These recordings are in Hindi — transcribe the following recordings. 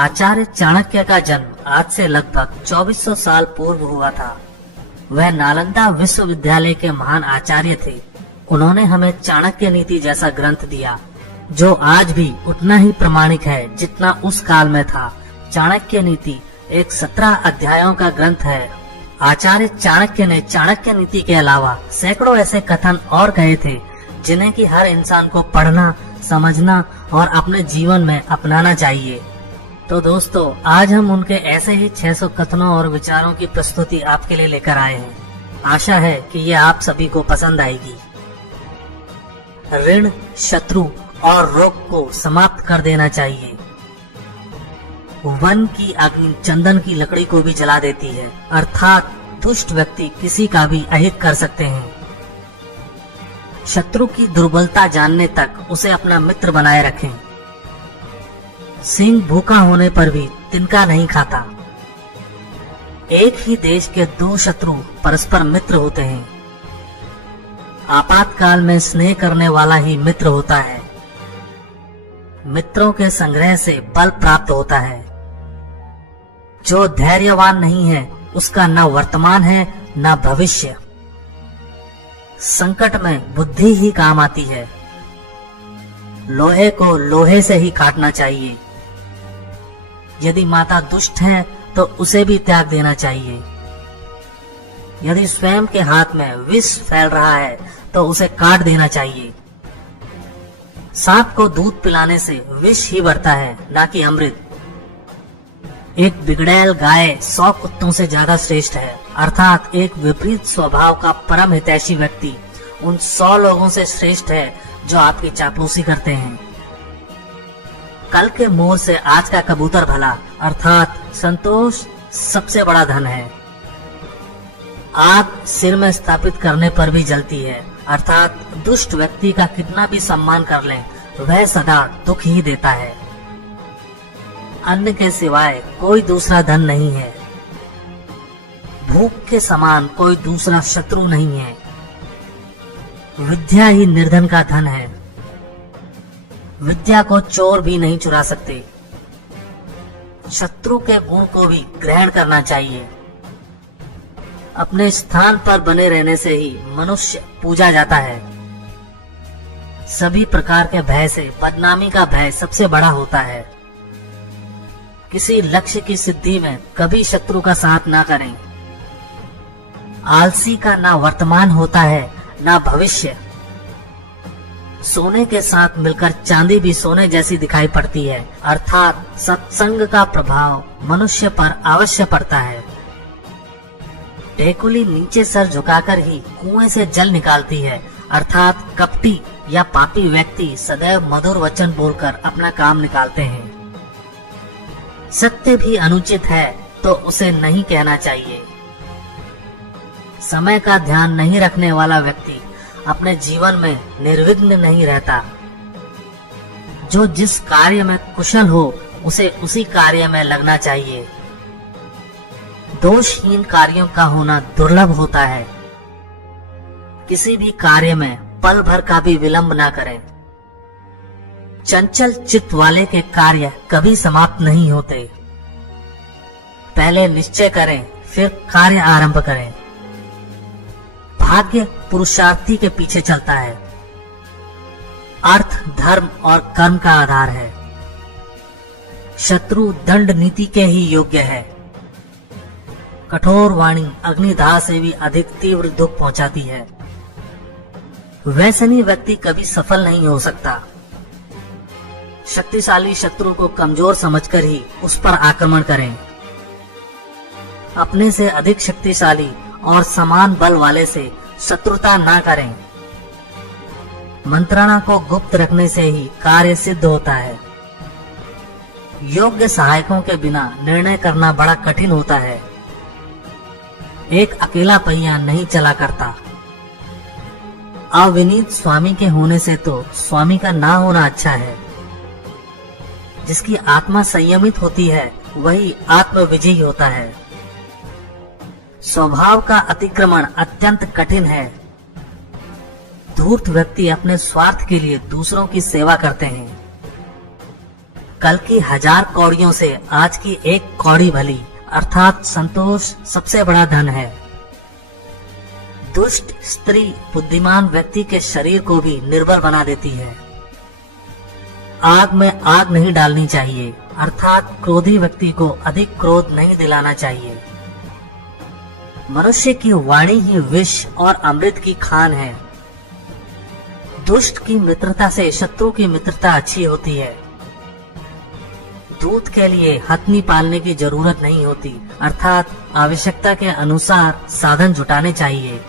आचार्य चाणक्य का जन्म आज से लगभग 2400 साल पूर्व हुआ था। वह नालंदा विश्वविद्यालय के महान आचार्य थे। उन्होंने हमें चाणक्य नीति जैसा ग्रंथ दिया, जो आज भी उतना ही प्रामाणिक है जितना उस काल में था। चाणक्य नीति एक 17 अध्यायों का ग्रंथ है। आचार्य चाणक्य ने चाणक्य नीति के अलावा सैकड़ों ऐसे कथन और कहे थे, जिन्हें कि हर इंसान को पढ़ना, समझना और अपने जीवन में अपनाना चाहिए। तो दोस्तों, आज हम उनके ऐसे ही 600 कथनों और विचारों की प्रस्तुति आपके लिए लेकर आए हैं। आशा है कि ये आप सभी को पसंद आएगी। ऋण, शत्रु और रोग को समाप्त कर देना चाहिए। वन की अग्नि चंदन की लकड़ी को भी जला देती है, अर्थात दुष्ट व्यक्ति किसी का भी अहित कर सकते हैं। शत्रु की दुर्बलता जानने तक उसे अपना मित्र बनाए रखें। सिंह भूखा होने पर भी तिनका नहीं खाता। एक ही देश के दो शत्रु परस्पर मित्र होते हैं। आपातकाल में स्नेह करने वाला ही मित्र होता है। मित्रों के संग्रह से बल प्राप्त होता है। जो धैर्यवान नहीं है, उसका न वर्तमान है न भविष्य। संकट में बुद्धि ही काम आती है। लोहे को लोहे से ही काटना चाहिए। यदि माता दुष्ट है तो उसे भी त्याग देना चाहिए। यदि स्वयं के हाथ में विष फैल रहा है तो उसे काट देना चाहिए। सांप को दूध पिलाने से विष ही बढ़ता है, ना कि अमृत। एक बिगड़ैल गाय 100 कुत्तों से ज्यादा श्रेष्ठ है, अर्थात एक विपरीत स्वभाव का परम हितैषी व्यक्ति उन 100 लोगों से श्रेष्ठ है जो आपकी चापलूसी करते हैं। कल के मोर से आज का कबूतर भला, अर्थात संतोष सबसे बड़ा धन है। आग सिर में स्थापित करने पर भी जलती है, अर्थात दुष्ट व्यक्ति का कितना भी सम्मान कर लें, वह सदा दुख ही देता है। अन्न के सिवाय कोई दूसरा धन नहीं है। भूख के समान कोई दूसरा शत्रु नहीं है। विद्या ही निर्धन का धन है। विद्या को चोर भी नहीं चुरा सकते। शत्रु के गुण को भी ग्रहण करना चाहिए। अपने स्थान पर बने रहने से ही मनुष्य पूजा जाता है। सभी प्रकार के भय से बदनामी का भय सबसे बड़ा होता है। किसी लक्ष्य की सिद्धि में कभी शत्रु का साथ ना करें। आलसी का ना वर्तमान होता है ना भविष्य। सोने के साथ मिलकर चांदी भी सोने जैसी दिखाई पड़ती है, अर्थात सत्संग का प्रभाव मनुष्य पर अवश्य पड़ता है। ढेकुली नीचे सर झुकाकर ही कुएं से जल निकालती है, अर्थात कपटी या पापी व्यक्ति सदैव मधुर वचन बोलकर अपना काम निकालते हैं। सत्य भी अनुचित है तो उसे नहीं कहना चाहिए। समय का ध्यान नहीं रखने वाला व्यक्ति अपने जीवन में निर्विघ्न नहीं रहता। जो जिस कार्य में कुशल हो उसे उसी कार्य में लगना चाहिए। दोषहीन कार्यों का होना दुर्लभ होता है। किसी भी कार्य में पल भर का भी विलंब ना करें। चंचल चित्त वाले के कार्य कभी समाप्त नहीं होते। पहले निश्चय करें, फिर कार्य आरंभ करें। भाग्य पुरुषार्थी के पीछे चलता है। अर्थ, धर्म और कर्म का आधार है। शत्रु दंड नीति के ही योग्य है। कठोर वाणी अग्निदाह से भी अधिक तीव्र दुख पहुंचाती है। व्यसनी व्यक्ति कभी सफल नहीं हो सकता। शक्तिशाली शत्रु को कमजोर समझकर ही उस पर आक्रमण करें। अपने से अधिक शक्तिशाली और समान बल वाले से शत्रुता ना करें। मंत्रणा को गुप्त रखने से ही कार्य सिद्ध होता है। योग्य सहायकों के बिना निर्णय करना बड़ा कठिन होता है। एक अकेला पहिया नहीं चला करता। अविनीत स्वामी के होने से तो स्वामी का ना होना अच्छा है। जिसकी आत्मा संयमित होती है वही आत्म विजयी होता है। स्वभाव का अतिक्रमण अत्यंत कठिन है। धूर्त व्यक्ति अपने स्वार्थ के लिए दूसरों की सेवा करते हैं। कल की 1000 कौड़ियों से आज की 1 कौड़ी भली, अर्थात संतोष सबसे बड़ा धन है। दुष्ट स्त्री बुद्धिमान व्यक्ति के शरीर को भी निर्बल बना देती है। आग में आग नहीं डालनी चाहिए, अर्थात क्रोधी व्यक्ति को अधिक क्रोध नहीं दिलाना चाहिए। मनुष्य की वाणी ही विष और अमृत की खान है। दुष्ट की मित्रता से शत्रु की मित्रता अच्छी होती है। दूध के लिए हथनी पालने की जरूरत नहीं होती, अर्थात आवश्यकता के अनुसार साधन जुटाने चाहिए।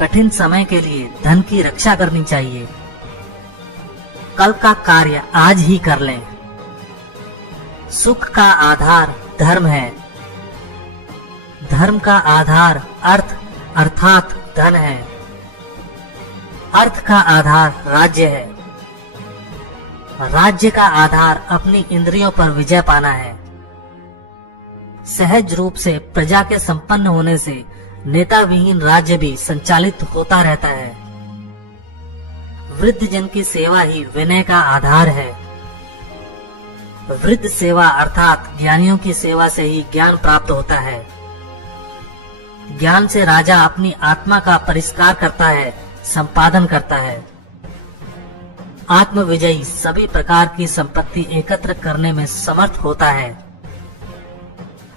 कठिन समय के लिए धन की रक्षा करनी चाहिए। कल का कार्य आज ही कर लें। सुख का आधार धर्म है। धर्म का आधार अर्थ अर्थात धन है। अर्थ का आधार राज्य है। राज्य का आधार अपनी इंद्रियों पर विजय पाना है। सहज रूप से प्रजा के संपन्न होने से नेता विहीन राज्य भी संचालित होता रहता है। वृद्ध जन की सेवा ही विनय का आधार है। वृद्ध सेवा अर्थात ज्ञानियों की सेवा से ही ज्ञान प्राप्त होता है। ज्ञान से राजा अपनी आत्मा का परिष्कार करता है, संपादन करता है। आत्मविजयी सभी प्रकार की संपत्ति एकत्र करने में समर्थ होता है।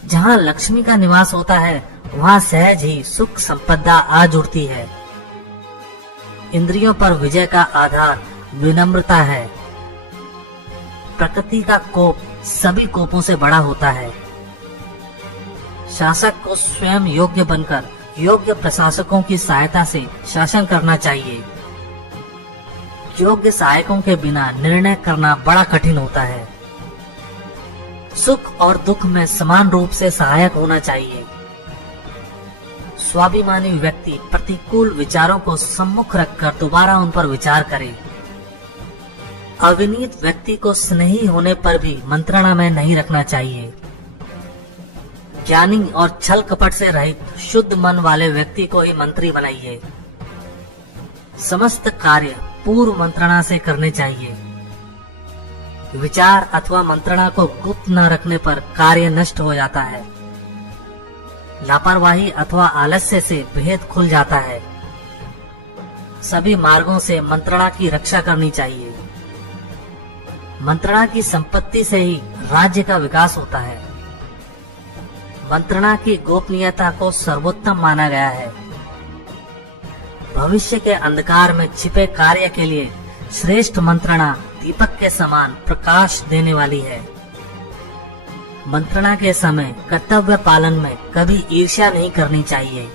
जहाँ लक्ष्मी का निवास होता है वहाँ सहज ही सुख संपदा आ जुड़ती है। इंद्रियों पर विजय का आधार विनम्रता है। प्रकृति का कोप सभी कोपों से बड़ा होता है। शासक को स्वयं योग्य बनकर योग्य प्रशासकों की सहायता से शासन करना चाहिए। योग्य सहायकों के बिना निर्णय करना बड़ा कठिन होता है। सुख और दुख में समान रूप से सहायक होना चाहिए। स्वाभिमानी व्यक्ति प्रतिकूल विचारों को सम्मुख रखकर दोबारा उन पर विचार करे। अविनीत व्यक्ति को स्नेही होने पर भी मंत्रणा में नहीं रखना चाहिए। ज्ञानी और छल कपट से रहित शुद्ध मन वाले व्यक्ति को ही मंत्री बनाइए। समस्त कार्य पूर्व मंत्रणा से करने चाहिए। विचार अथवा मंत्रणा को गुप्त न रखने पर कार्य नष्ट हो जाता है। लापरवाही अथवा आलस्य से भेद खुल जाता है। सभी मार्गों से मंत्रणा की रक्षा करनी चाहिए। मंत्रणा की संपत्ति से ही राज्य का विकास होता है। मंत्रणा की गोपनीयता को सर्वोत्तम माना गया है। भविष्य के अंधकार में छिपे कार्य के लिए श्रेष्ठ मंत्रणा दीपक के समान प्रकाश देने वाली है। मंत्रणा के समय कर्तव्य पालन में कभी ईर्ष्या नहीं करनी चाहिए।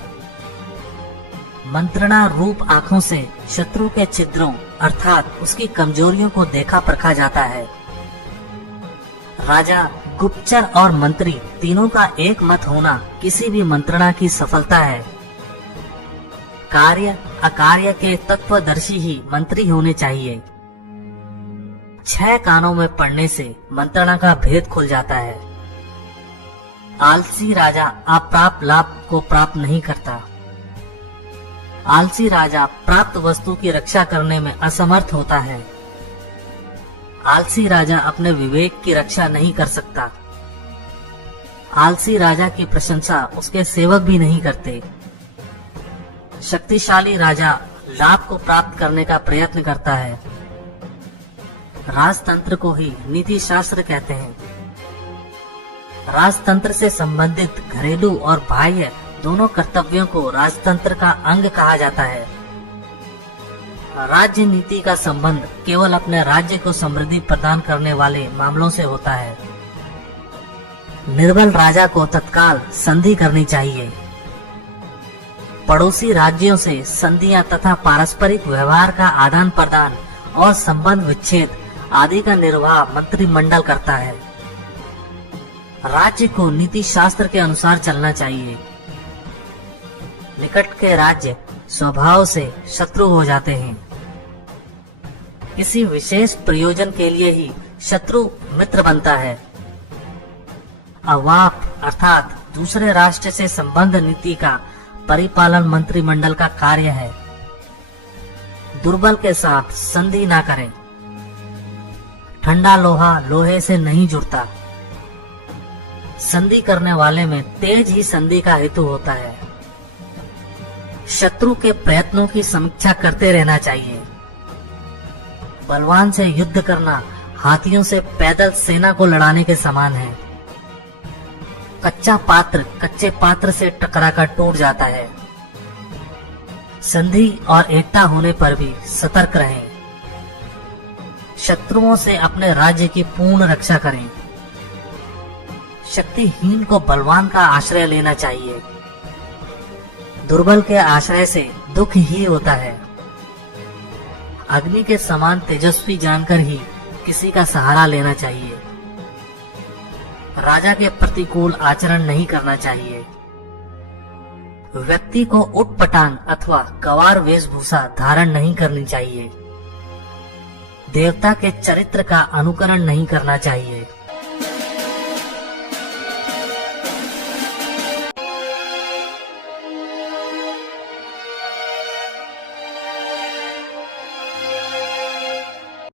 मंत्रणा रूप आंखों से शत्रु के छिद्रों अर्थात उसकी कमजोरियों को देखा परखा जाता है। राजा, गुप्तचर और मंत्री तीनों का एक मत होना किसी भी मंत्रणा की सफलता है। कार्य अकार्य के तत्वदर्शी ही मंत्री होने चाहिए। 6 कानों में पढ़ने से मंत्रणा का भेद खुल जाता है। आलसी राजा अप्राप्त लाभ को प्राप्त नहीं करता। आलसी राजा प्राप्त वस्तु की रक्षा करने में असमर्थ होता है। आलसी राजा अपने विवेक की रक्षा नहीं कर सकता। आलसी राजा की प्रशंसा उसके सेवक भी नहीं करते। शक्तिशाली राजा लाभ को प्राप्त करने का प्रयत्न करता है। राजतंत्र को ही नीति शास्त्र कहते हैं। राजतंत्र से संबंधित घरेलू और बाह्य दोनों कर्तव्यों को राजतंत्र का अंग कहा जाता है। राज्य नीति का संबंध केवल अपने राज्य को समृद्धि प्रदान करने वाले मामलों से होता है। निर्बल राजा को तत्काल संधि करनी चाहिए। पड़ोसी राज्यों से संधियां तथा पारस्परिक व्यवहार का आदान प्रदान और संबंध विच्छेद आदि का निर्वाह मंत्रिमंडल करता है। राज्य को नीति शास्त्र के अनुसार चलना चाहिए। निकट के राज्य स्वभाव से शत्रु हो जाते हैं। किसी विशेष प्रयोजन के लिए ही शत्रु मित्र बनता है। अवाप अर्थात दूसरे राष्ट्र से संबंध नीति का परिपालन मंत्रिमंडल का कार्य है। दुर्बल के साथ संधि ना करें। ठंडा लोहा लोहे से नहीं जुड़ता। संधि करने वाले में तेज ही संधि का हेतु होता है। शत्रु के प्रयत्नों की समीक्षा करते रहना चाहिए। बलवान से युद्ध करना हाथियों से पैदल सेना को लड़ाने के समान है। कच्चा पात्र कच्चे पात्र से टकराकर टूट जाता है। संधि और एकता होने पर भी सतर्क रहें। शत्रुओं से अपने राज्य की पूर्ण रक्षा करें। शक्तिहीन को बलवान का आश्रय लेना चाहिए। दुर्बल के आश्रय से दुख ही होता है। अग्नि के समान तेजस्वी जानकर ही किसी का सहारा लेना चाहिए। राजा के प्रतिकूल आचरण नहीं करना चाहिए। व्यक्ति को उटपटांग अथवा गवार वेशभूषा धारण नहीं करनी चाहिए। देवता के चरित्र का अनुकरण नहीं करना चाहिए।